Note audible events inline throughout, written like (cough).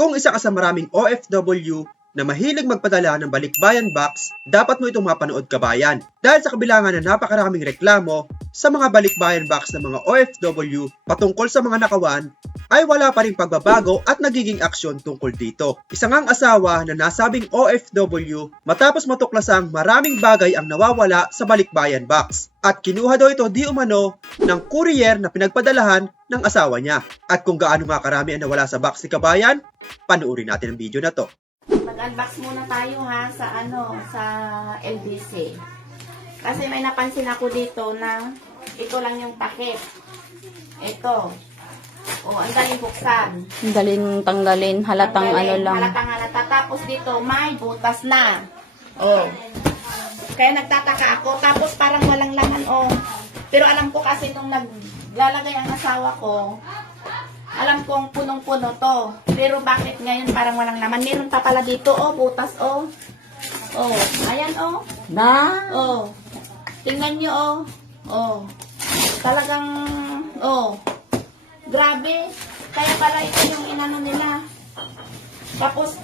Kung isa ka sa maraming OFW na mahilig magpadala ng balikbayan box, dapat mo itong mapanood kabayan. Dahil sa kabilangan na napakaraming reklamo sa mga balikbayan box ng mga OFW patungkol sa mga nakawan, ay wala pa rin pagbabago at nagiging aksyon tungkol dito. Isa ngang asawa na nasabing OFW matapos matuklasang maraming bagay ang nawawala sa balikbayan box. At kinuha daw ito di umano ng courier na pinagpadalahan ng asawa niya. At kung gaano nga karami ang nawala sa box ni Kabayan, panuorin natin ang video na to. Mag-unbox muna tayo ha sa ano, sa LBC. Kasi may napansin ako dito na ito lang yung takip. Ito. O, ang galing buksan. Ang Daling tanggalin, halatang Ang ano galing, lang. Halatang halata. Tapos dito, may butas na. O. Kaya nagtataka ako. Tapos parang walang laman o. Pero alam ko kasi nung naglalagay ang asawa ko, alam kong punong-puno to. Pero bakit ngayon parang walang laman? Meron pa pala dito, oh, butas, oh. Oh, ayan, oh. Na? Oh. Tingnan nyo, oh. Oh. Talagang, oh. Grabe. Kaya pala ito yung inano nila. Tapos,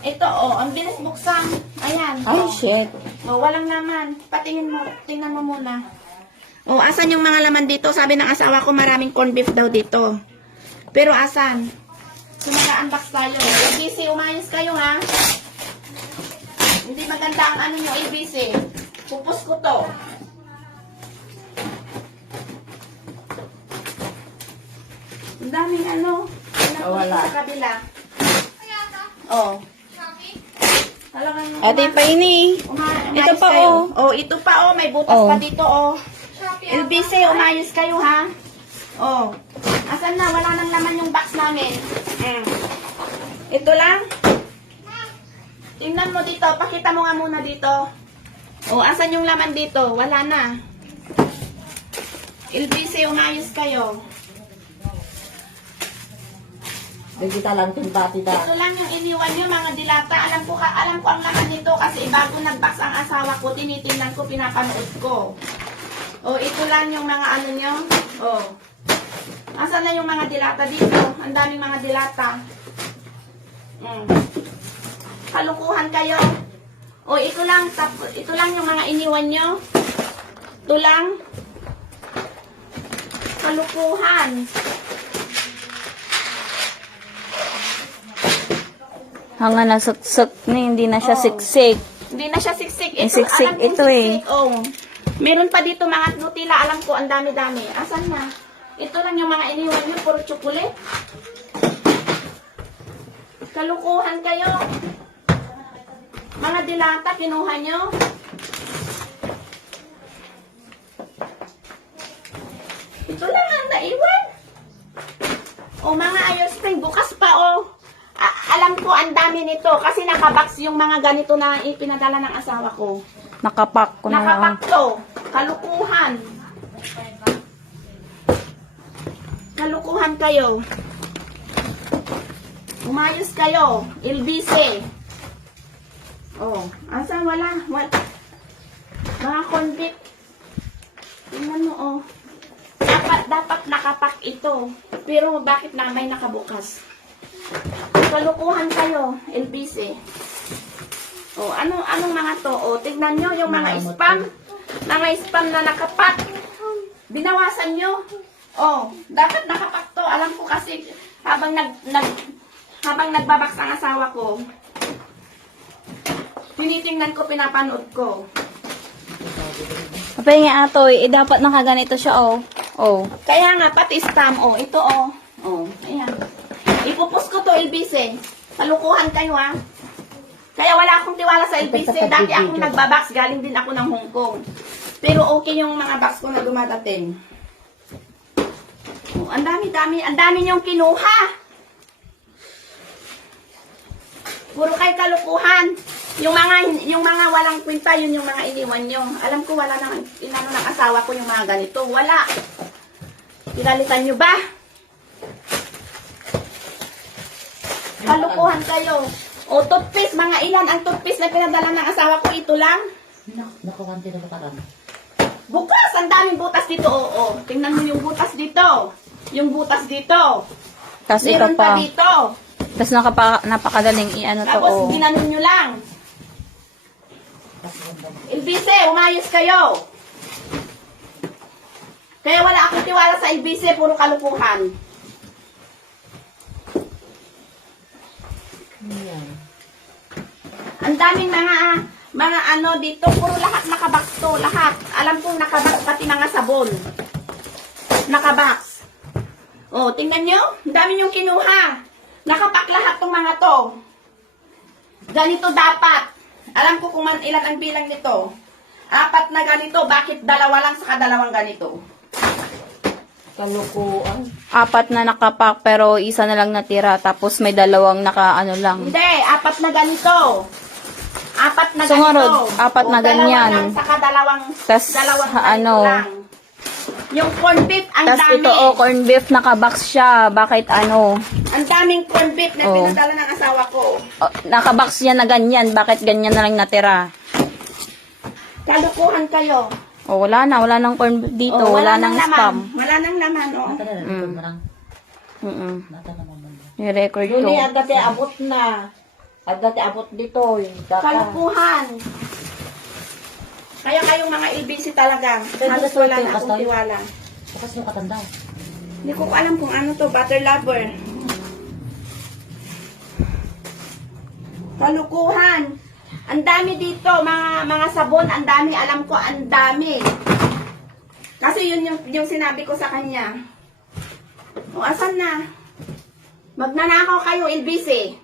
ito, oh, ang bilis buksan. Ayan. Ay, oh. shit. Oh, walang laman. Patingin mo, tingnan mo muna. Oh, asan yung mga laman dito? Sabi ng asawa ko maraming corned beef daw dito. Pero asan? So, mag-unbox tayo. ABC, umayos kayo ha. Hindi maganda ang ano nyo, ABC. Pupus ko to. Ang daming ano. Ko dito sa kabila. Oh. Yung pa ini. Ito pa, kayo. oh. Oh, ito pa oh, may butas Oh. pa dito oh. LBC, umayos kayo ha. Oh. Asan na? Wala nang laman yung box namin. Mm. Ito lang. Tingnan mo dito. Pakita mo nga muna dito. Oh, asan yung laman dito? Wala na. LBC, umayos kayo. Bigita lang itong dati Ito lang yung iniwan nyo, mga dilata. Alam ko, ka, alam ko ang laman nito kasi bago nag-box ang asawa ko, tinitingnan ko, pinapanood ko. O, ito lang yung mga ano nyo. O. Asan na yung mga dilata dito? Ang daming mga dilata. Mm. Kalukuhan kayo. O, ito lang, tap, ito lang yung mga iniwan nyo. Ito lang. Kalukuhan. Hanga na suksok na, hindi na siya Oh. siksik. Hindi na siya siksik. Eh, siksik alam ito eh. siksik. Oh. Meron pa dito mga Nutella. Alam ko, ang dami-dami. Asan na? Ito lang yung mga iniwan niyo. Puro chocolate. Kalukuhan kayo. Mga dilata, kinuha nyo. Ito lang ang naiwan. O mga Ayo Spring, bukas pa o. A- alam ko ang dami nito kasi nakabox yung mga ganito na ipinadala ng asawa ko. Nakapak ko na. Nakapak to. Kalukuhan. Kalukuhan kayo. Umayos kayo. LBC. Oh, asa wala? Wala. Mga convict. Tingnan mo, oh. Dapat, dapat nakapak ito. Pero bakit na may nakabukas? Kalukuhan kayo, LBC. Oh, ano anong mga to? Oh, tignan nyo yung mga spam. Mga spam na nakapak. Binawasan nyo. Oh, dapat nakapak to. Alam ko kasi habang nag, nag habang nagbabaks ang asawa ko, tinitingnan ko, pinapanood ko. Kapag nga ato, eh, dapat nakaganito siya, oh. Oh. Kaya nga, pati spam, oh, ito, oh. Oh, ayan. Ipupus ko to, LBC. Palukuhan kayo, ha. Kaya wala akong tiwala sa LBC. Dati akong nagbabox, galing din ako ng Hong Kong. Pero okay yung mga box ko na dumadating. Ang dami-dami, ang dami niyong kinuha. Puro kayo kalukuhan. Yung mga yung mga walang kwenta, yun yung mga iniwan nyo. Alam ko wala nang inano ng asawa ko yung mga ganito. Wala. Pinalitan nyo ba? Kalukuhan kayo. O, toothpaste, mga ilan ang toothpaste na pinadala ng asawa ko, ito lang. Nakawanti na batakan. Bukas, ang daming butas dito. O, o, tingnan mo yung butas dito. Yung butas dito. Tapos ito Meron pa pa. dito. Tapos nakapa, napakadaling i-ano to, Tapos oh. ginanon nyo lang. LBC, umayos kayo. Kaya wala akong tiwala sa LBC, puro kalukuhan. Ang daming mga mga ano dito, puro lahat nakabox to, lahat. Alam kong nakabox pati mga sabon. Nakabox. Oh, tingnan nyo, ang dami yung kinuha. Nakapak lahat tong mga to. Ganito dapat. Alam ko kung man ilan ang bilang nito. Apat na ganito, bakit dalawa lang sa kadalawang ganito? Kalukuan. Apat na nakapak pero isa na lang natira. Tapos may dalawang naka ano lang. Hindi, apat na ganito. Apat na ganito. apat na O, dalawa ganyan. lang sa kadalawang, Tas, dalawang ano. lang. Yung corn beef, ang Tapos dami. ito, oh, corn beef nakabox siya. Bakit ano? Ang daming corn beef na Oh. pinadala ng asawa ko. Oh, nakabox niya na ganyan. Bakit ganyan na lang natira? Kalukuhan kayo. Oh, wala na. Wala nang corn beef dito. Oh, wala, nang nang laman. spam. Wala nang laman, oh. Mm. Mm-mm. I-record ko. Yun ang dati abot na. Dati abot dito. Yung data. Kalukuhan. Kaya kayong mga LBC talaga. Pero Halos gusto wala ko yung na akong tiwala. Bukas yung katanda. Hindi ko alam kung ano to, butter lover. Kalukuhan. Ang dami dito, mga mga sabon, ang dami, alam ko, ang dami. Kasi yun yung, yung sinabi ko sa kanya. O, asan na? Magnanakaw kayo. At video.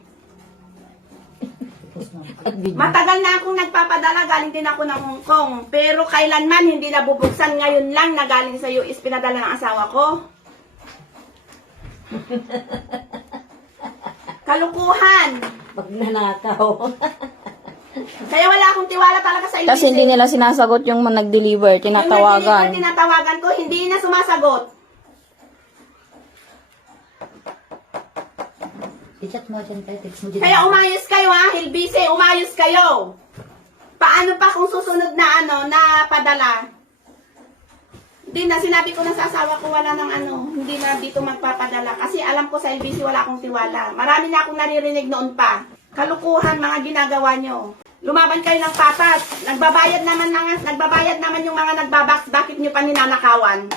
Matagal na akong nagpapadala, galing din ako ng Hong Kong. Pero kailanman hindi nabubuksan, ngayon lang na galing sa US, pinadala ng asawa ko. (laughs) Kalukuhan. Pag nanakaw. (laughs) Kaya wala akong tiwala talaga sa Tapos hindi nila sinasagot yung nag-deliver. Yung nag-deliver, Tinatawagan. tinatawagan ko, hindi na sumasagot. I-chat mo dyan tayo. Text mo dyan. Kaya umayos kayo ha, Hilbise, umayos kayo. Paano pa kung susunod na ano, na padala? Hindi na, sinabi ko na sa asawa ko, wala nang ano, hindi na dito magpapadala. Kasi alam ko sa LBC wala akong tiwala. Marami na akong naririnig noon pa. Kalukuhan mga ginagawa nyo. Lumaban kayo ng patas. Nagbabayad naman ng, nagbabayad naman yung mga nagbabox. Bakit nyo pa ninanakawan?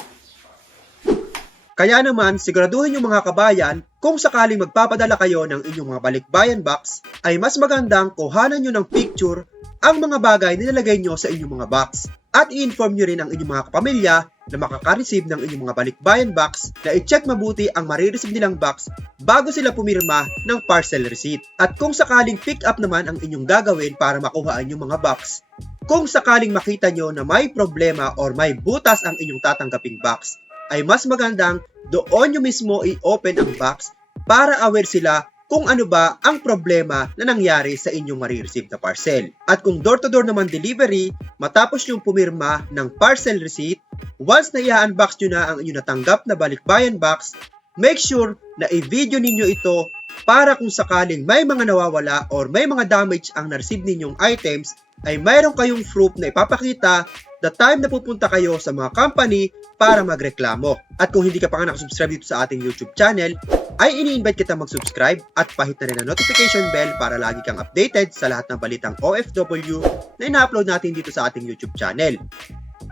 Kaya naman, siguraduhin yung mga kabayan kung sakaling magpapadala kayo ng inyong mga balikbayan box, ay mas magandang kuhanan nyo ng picture ang mga bagay na nilagay nyo sa inyong mga box. At i-inform nyo rin ang inyong mga kapamilya na makaka-receive ng inyong mga balikbayan box na i-check mabuti ang marireceive nilang box bago sila pumirma ng parcel receipt. At kung sakaling pick up naman ang inyong gagawin para makuhaan yung mga box, kung sakaling makita nyo na may problema or may butas ang inyong tatanggaping box, ay mas magandang doon nyo mismo i-open ang box para aware sila kung ano ba ang problema na nangyari sa inyong marireceive na parcel. At kung door-to-door naman delivery, matapos yung pumirma ng parcel receipt, once na i-unbox nyo na ang inyong natanggap na balikbayan box, make sure na i-video ninyo ito para kung sakaling may mga nawawala or may mga damage ang na-receive ninyong items, ay mayroon kayong proof na ipapakita the time na pupunta kayo sa mga company para magreklamo. At kung hindi ka pa nga nakasubscribe dito sa ating YouTube channel, ay ini-invite kita mag-subscribe at pahit na rin ang notification bell para lagi kang updated sa lahat ng balitang OFW na ina-upload natin dito sa ating YouTube channel.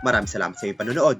Maraming salamat sa iyong panonood.